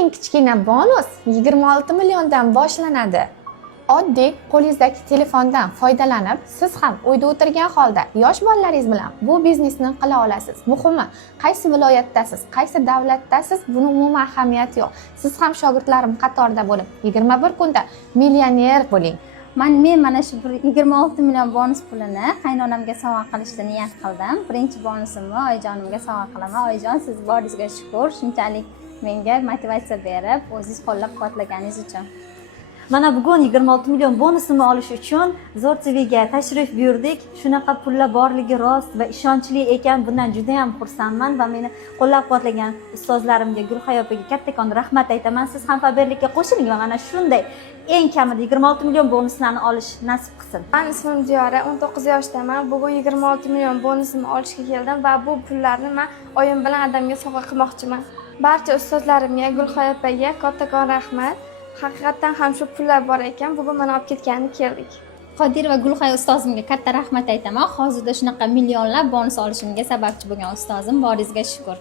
eng kichkina bonus 26 milliondan boshlanadi. Oddiy qo'lingizdagi telefondan foydalanib, siz ham uyda o'tirgan holda yosh bolalaringiz bilan bu biznesni qila olasiz. Muhimi, qaysi viloyatdasiz, qaysi davlatdasiz, buni umuman ahamiyati yo'q. Siz ham shogirdlarim qatorida bo'lib, 21 kunda millioner bo'ling. Men mana shu 26 million bonus pulini qaynonamga sovg'a qilishni niyat qildim. Birinchi bonusimni oyijonimga sovg'a qilaman. Oyijon, siz boringizga shukur, shunchalik menga motivatsiya berib, o'zingiz qo'llab-quvvatlaganingiz uchun. Mana bugun 26 million bonusini olish uchun Zo'r TVga tashrif buyurdik. Shunaqa pullar borligi rost va ishonchli ekan. Bundan juda ham xursandman va meni qo'llab-quvvatlagan ustozlarimga, Gulhayo opaga kattakon rahmat aytaman. Siz ham xabarlikka qo'shiling va mana shunday eng kamida 26 million bonuslarni olish nasib qilsin. Men ismim Diyora, 19 yoshdaman. Bugun 26 million bonusimni olishga keldim va bu pullarni men oyim bilan adamga sovg'a qilmoqchiman. Barcha ustozlarimga, Gulhayo opaga kattakon rahmat. Haqiqatan ham shu pullar bor ekan, bugun mana olib ketganini keldik. Qodir va Gulhayo ustozimga katta rahmat aytaman. Hozirda shunaqa millionlab bonus olishimga sababchi bo'lgan ustozim, boringizga shukur.